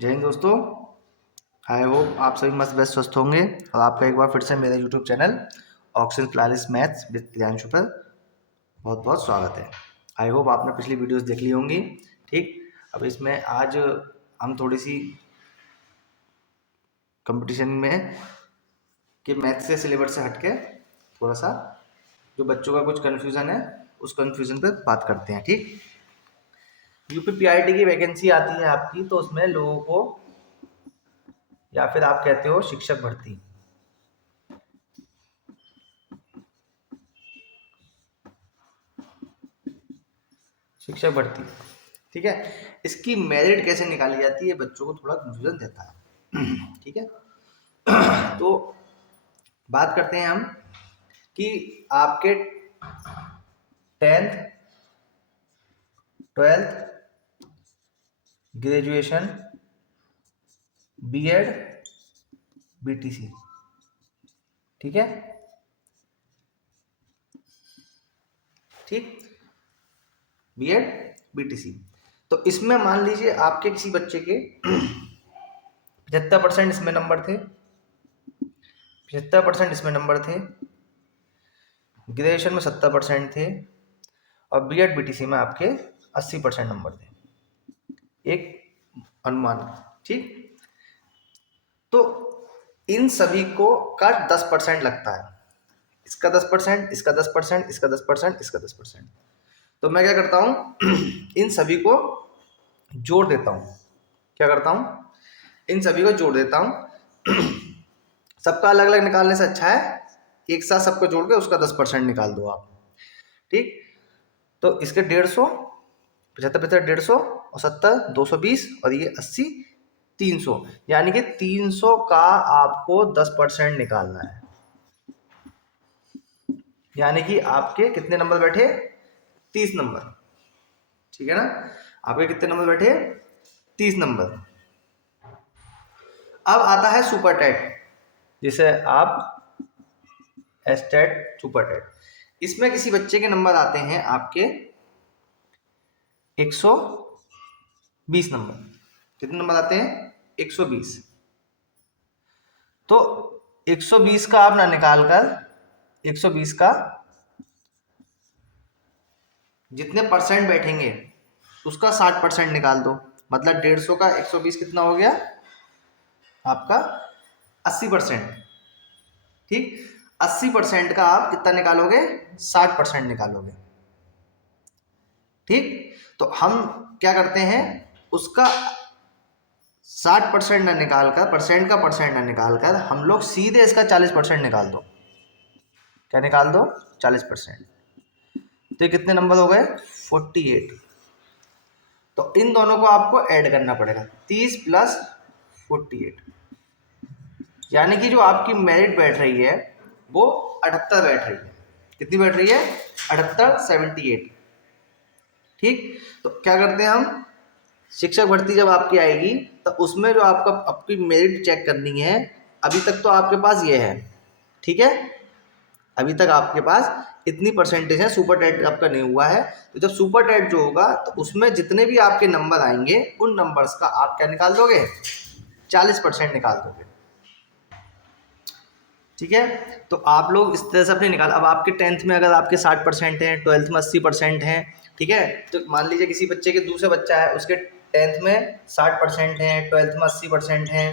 जय हिंद दोस्तों। I hope आप सभी मस्त व्यस्त स्वस्थ होंगे और आपका एक बार फिर से मेरे YouTube channel oxygen classes maths with Priyanshu पर बहुत बहुत स्वागत है। आई होप आपने पिछली वीडियोस देख ली होंगी। ठीक, अब इसमें आज हम थोड़ी सी कंपटीशन में कि मैथ्स से सिलेबस से हटके थोड़ा सा जो बच्चों का कुछ कन्फ्यूज़न है उस कन्फ्यूज़न पर बात करते हैं। ठीक, यूपीपीआईटी की वैकेंसी आती है आपकी, तो उसमें लोगों को या फिर आप कहते हो शिक्षक भर्ती, शिक्षक भर्ती, ठीक है, इसकी मेरिट कैसे निकाली जाती है बच्चों को थोड़ा कंफ्यूजन देता है। ठीक है, तो बात करते हैं हम कि आपके 10th 12th graduation BEd BTC, ठीक है, ठीक, बीएड बीटीसी। तो इसमें मान लीजिए आपके किसी बच्चे के 75% इसमें नंबर थे, 75% इसमें नंबर थे, ग्रेजुएशन में 70% थे और बीएड बीटीसी में आपके 80% नंबर थे, एक अनुमान। ठीक, तो इन सभी को का 10% लगता है, इसका 10%, इसका 10%, इसका 10%, इसका 10%। तो मैं क्या करता हूं इन सभी को जोड़ देता हूं। क्या करता हूं, इन सभी को जोड़ देता हूं। सबका अलग अलग निकालने से अच्छा है एक साथ सबको जोड़ के उसका 10% निकाल दो आप। ठीक, तो इसके 150, 75 75 150 और 70 220 और ये 80 300, यानी कि 300 का आपको 10% निकालना है। यानी कि आपके कितने नंबर बैठे, 30 नंबर, ठीक है ना। आपके कितने नंबर बैठे, 30 नंबर। अब आता है सुपर टेट, जिसे आप एस्टेट सुपर टेट। इसमें किसी बच्चे के नंबर आते हैं आपके 120 नंबर। कितने नंबर आते हैं, 120। तो 120 का आप ना निकाल कर 120 का जितने परसेंट बैठेंगे उसका 60% निकाल दो। मतलब 150 का 120 कितना हो गया आपका 80%। ठीक, 80% का आप कितना निकालोगे, 60% निकालोगे। ठीक, तो हम क्या करते हैं उसका 60% ना निकालकर, परसेंट का परसेंट ना निकालकर हम लोग सीधे इसका 40% निकाल दो। क्या निकाल दो, 40%। तो ये कितने नंबर हो गए, 48। तो इन दोनों को आपको ऐड करना पड़ेगा, 30 प्लस 48, यानी कि जो आपकी मेरिट बैठ रही है वो 78 बैठ रही है। कितनी बैठ रही है, 78, 78। ठीक, तो क्या करते हैं हम, शिक्षक भर्ती जब आपकी आएगी तो उसमें जो आपका आपकी मेरिट चेक करनी है। अभी तक तो आपके पास ये है, ठीक है, अभी तक आपके पास इतनी परसेंटेज है, सुपर टेट आपका नहीं हुआ है। तो जब सुपर टेट जो होगा तो उसमें जितने भी आपके नंबर आएंगे उन नंबर्स का आप क्या निकाल दोगे, 40% निकाल दोगे। ठीक है, तो आप लोग इस तरह से अपने निकाल। अब आपके 10th में अगर आपके 60% हैं, 12th में 80% हैं, ठीक है, तो मान लीजिए किसी बच्चे के दूसरा बच्चा है उसके 10th में 60% हैं, 12th में 80% हैं,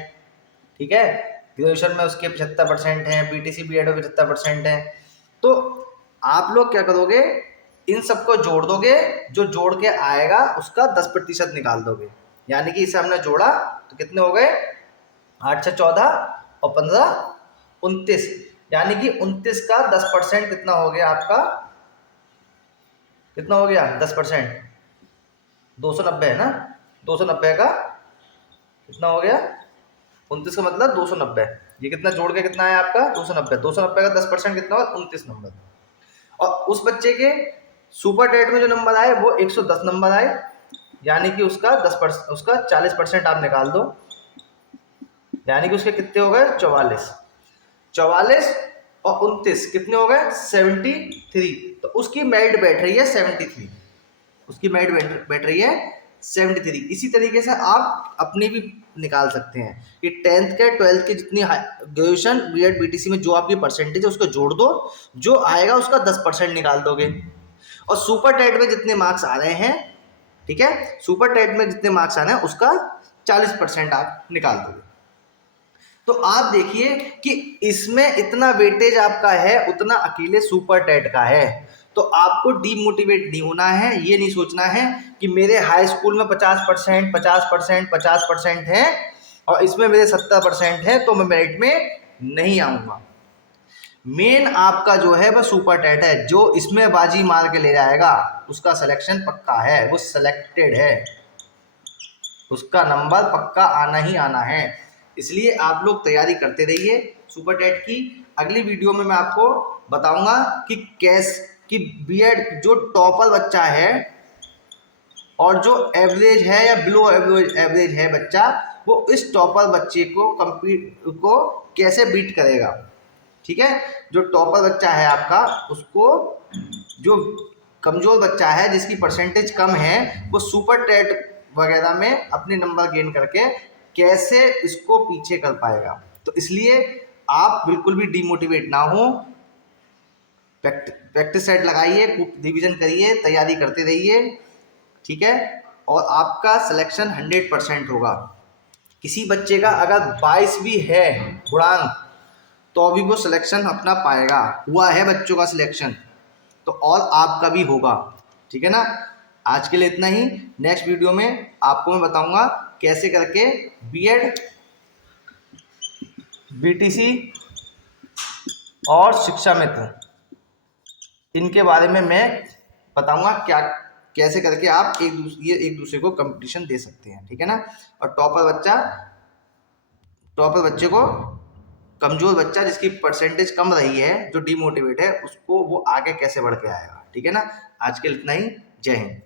ठीक है, ग्रेजुएशन में उसके 75% हैं, बीटीसी बीएड में 75% हैं। तो आप लोग क्या करोगे, इन सबको जोड़ दोगे, जो जोड़ के आएगा उसका 10% निकाल दोगे। यानी कि इसे हमने जोड़ा तो कितने हो गए, 8 6 14 और 15 29, यानी कि 29 का 10% कितना हो गया आपका, कितना हो गया 10%, 290 है ना। 290 का कितना हो गया, 29 का मतलब 290। ये कितना जोड़ के कितना है आपका 290, 290 का 10% कितना हुआ 29 नंबर। और उस बच्चे के सुपर टेट में जो नंबर आए वो 110 नंबर आए, यानी कि उसका 10%, उसका 40% आप निकाल दो, यानी कि उसके कितने हो गए 44। 44 और 29 कितने हो गए 73। तो उसकी मेरिट बैठ रही है 73, उसकी मेरिट बैठ रही है 73। इसी तरीके से आप अपनी भी निकाल सकते हैं कि 10th के 12th की जितनी ग्रेजुएशन बीएड बीटीसी में जो आपकी परसेंटेज है उसको जोड़ दो, जो आएगा उसका 10% निकाल दोगे। और सुपर टेट में जितने मार्क्स आ रहे हैं, ठीक है, सुपर टेट में जितने मार्क्स आ रहे हैं उसका 40% आप निकाल दोगे। तो आप देखिए कि इसमें इतना वेटेज आपका है उतना अकेले सुपर टेट का है। तो आपको डीमोटिवेट नहीं होना है, ये नहीं सोचना है कि मेरे हाई स्कूल में 50% 50% 50% है और इसमें मेरे 70% है तो मैं मेरिट में नहीं आऊँगा। मेन आपका जो है वह सुपर टेट है, जो इसमें बाजी मार के ले जाएगा उसका सिलेक्शन पक्का है, वो सिलेक्टेड है, उसका नंबर पक्का आना ही आना है। इसलिए आप लोग तैयारी करते रहिए सुपर टेट की। अगली वीडियो में मैं आपको बताऊंगा कि कि बीएड जो टॉपर बच्चा है और जो एवरेज है या बिलो एवरेज है बच्चा, वो इस टॉपर बच्चे को कैसे बीट करेगा। ठीक है, जो टॉपर बच्चा है आपका उसको, जो कमजोर बच्चा है जिसकी परसेंटेज कम है, वो सुपर टेट वगैरह में अपने नंबर गेन करके कैसे इसको पीछे कर पाएगा। तो इसलिए आप बिल्कुल भी डीमोटिवेट ना हो, प्रैक्टिस सेट लगाइए, रिवीजन करिए, तैयारी करते रहिए, ठीक है, और आपका सिलेक्शन 100% होगा। किसी बच्चे का अगर 22 भी है गुणांक तो भी वो सिलेक्शन अपना पाएगा, हुआ है बच्चों का सिलेक्शन, तो और आपका भी होगा। ठीक है ना। आज के लिए इतना ही। नेक्स्ट वीडियो में आपको मैं बताऊंगा कैसे करके बीएड, बीटीसी और शिक्षा मित्र, इनके बारे में मैं बताऊंगा क्या कैसे करके आप एक दूसरे को कंपटीशन दे सकते हैं। ठीक है ना। और टॉपर बच्चे को, कमजोर बच्चा जिसकी परसेंटेज कम रही है, जो डीमोटिवेट है, उसको वो आगे कैसे बढ़ के आएगा। ठीक है ना। आज के लिए इतना ही। जय हिंद।